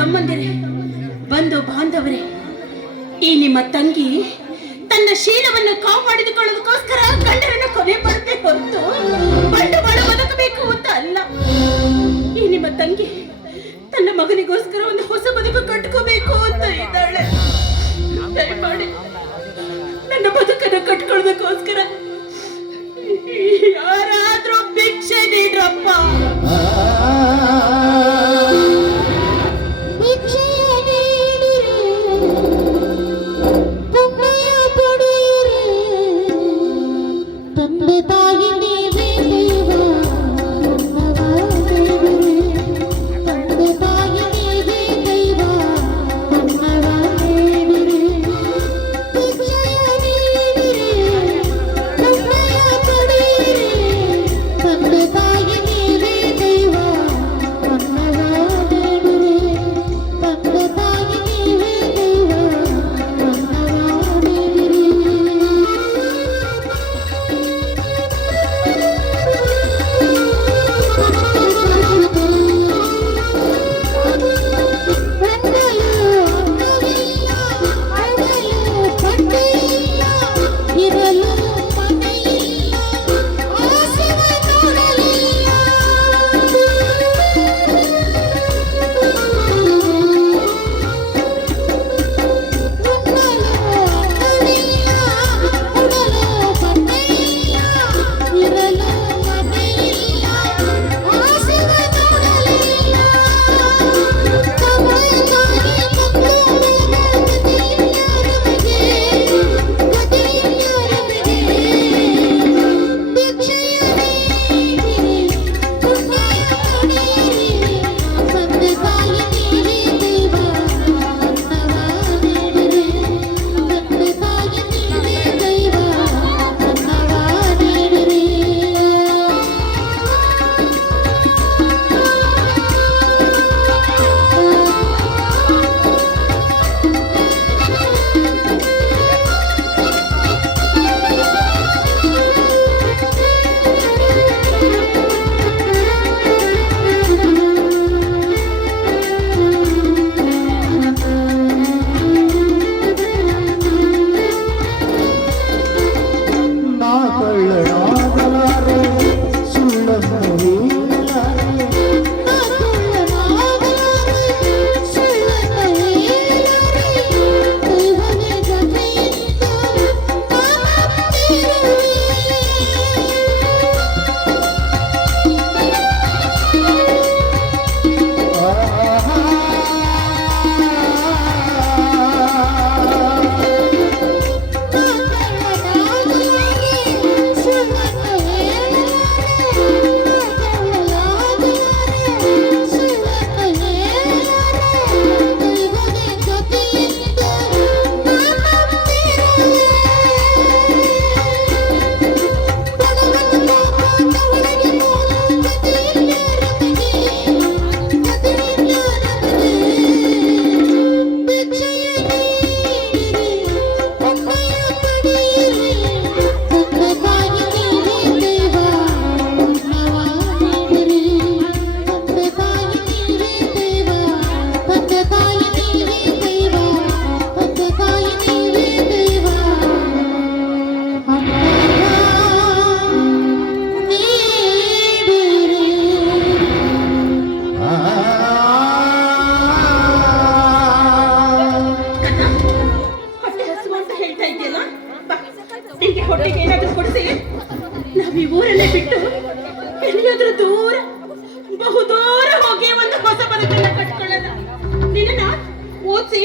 ತಮ್ಮಂದಿರೇ, ಬಂಧು ಬಾಂಧವರೇ, ಈ ನಿಮ್ಮ ತಂಗಿ ತನ್ನ ಶೀಲವನ್ನು ಕಾಪಾಡಿಕೊಳ್ಳೋದಕ್ಕೋಸ್ಕರ ಗಂಡರನ್ನು ಕೊನೆ ಮಾಡದೆ ಹೊರತು ಬಂಡವಾಳ ಬದುಕಬೇಕು ಅಂತ ಅಲ್ಲ. ಈ ನಿಮ್ಮ ತಂಗಿ ತನ್ನ ಮಗನಿಗೋಸ್ಕರ ಒಂದು ಹೊಸ ಬದುಕು ಕಟ್ಕೋಬೇಕು ಅಂತ ಇದ್ದಾಳೆ. ದಯಮಾಡಿ ನನ್ನ ಬದುಕನ್ನು ಕಟ್ಕೊಳ್ಳೋದಕ್ಕೋಸ್ಕರ ಯಾರಾದ್ರೂ ಭಿಕ್ಷೆ ನೀಡ್ರಪ್ಪ. ಹೊಟ್ಟೆಗೆ ಏನಾದ್ರೂ ಕೊಡಿಸಿ ನಾವ್ ಈ ಊರಲ್ಲೇ ಬಿಟ್ಟು ಎಲ್ಲಿಯಾದ್ರೂ ದೂರ ಬಹುದೂರ ಹೋಗಿ ಒಂದು ಹೊಸ ಬದುಕನ್ನ ಕಟ್ಕೊಳ್ಳೋಣ. ನಿನ್ನ ಓದಿಸಿ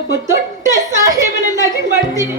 ಒಬ್ಬ ದೊಡ್ಡ ಸಾಹೇಬನನ್ನಾಗಿ ಮಾಡ್ತೀನಿ.